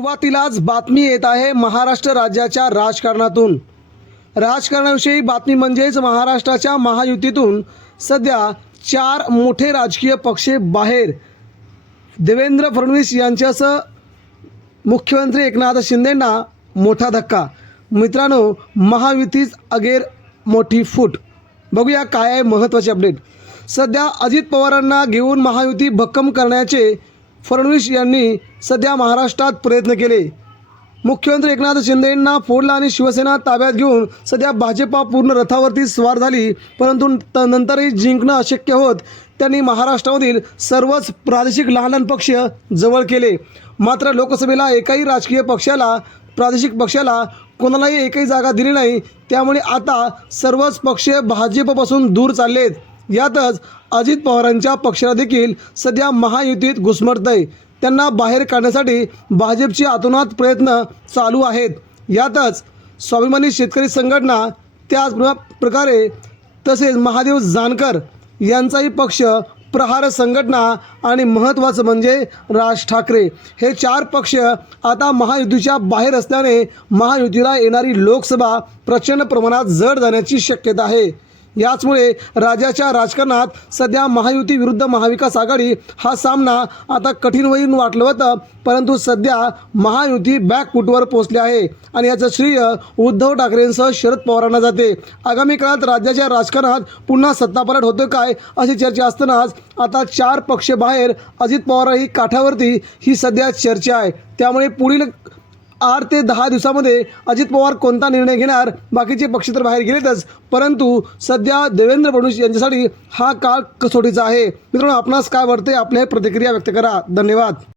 सुरुवातीलाच बातमी येत आहे महाराष्ट्र राज्याच्या राजकारणातून. राजकारणाविषयी बातमी म्हणजेच महाराष्ट्राच्या महायुतीतून सध्या चार मोठे राजकीय पक्ष बाहेर. देवेंद्र फडणवीस यांच्यासह मुख्यमंत्री एकनाथ शिंदेंना मोठा धक्का. मित्रांनो महायुतीच अगेर मोठी फूट. बघूया काय आहे महत्त्वाचे अपडेट. सध्या अजित पवारांना घेऊन महायुती भक्कम करण्याचे फडणवीस यांनी सध्या महाराष्ट्रात प्रयत्न केले. मुख्यमंत्री एकनाथ शिंदेंना फोडला आणि शिवसेना ताब्यात घेऊन सध्या भाजपा पूर्ण रथावरती स्वार झाली परंतु त- नंतरही जिंकणं अशक्य होत त्यांनी महाराष्ट्रामधील सर्वच प्रादेशिक लहान लहान पक्ष जवळ केले. मात्र लोकसभेला एकाही राजकीय पक्षाला प्रादेशिक पक्षाला कोणालाही एकही जागा दिली नाही त्यामुळे आता सर्वच पक्ष भाजपपासून दूर चाललेत. यातच अजित पवारांच्या पक्षाला देखील सध्या महायुतीत घुसमटत आहे त्यांना बाहेर काढण्यासाठी भाजपचे अतोनात प्रयत्न चालू आहेत. यातच स्वाभिमानी शेतकरी संघटना त्याच प्रकारे तसेच महादेव जानकर यांचाही पक्ष प्रहार संघटना आणि महत्त्वाचं म्हणजे राज ठाकरे. हे चार पक्ष आता महायुतीच्या बाहेर असल्याने महायुतीला येणारी लोकसभा प्रचंड प्रमाणात जड जाण्याची शक्यता आहे. याचमुळे राज्याच्या राजकारणात सध्या महायुती विरुद्ध महाविकास आघाडी हा सामना आता कठीण होईल वाटलं होतं परंतु सध्या महायुती बॅकफुटवर पोचली आहे आणि याचं श्रेय उद्धव ठाकरेंसह शरद पवारांना जाते. आगामी काळात राज्याच्या राजकारणात पुन्हा सत्तापलट होतं काय अशी चर्चा असतानाच आता चार पक्ष बाहेर अजित पवारही काठावरती ही सध्या चर्चा आहे. त्यामुळे पुढील आठ ते दहा दिवसामध्ये अजित पवार कोणता निर्णय घेणार? बाकीचे पक्ष तर बाहेर गेलेतच. परंतु सध्या देवेंद्र फडणवीस यांच्यासाठी हा काळ कसोटीचा आहे. मित्रांनो आपणास काय वाटते आपल्या प्रतिक्रिया व्यक्त करा. धन्यवाद.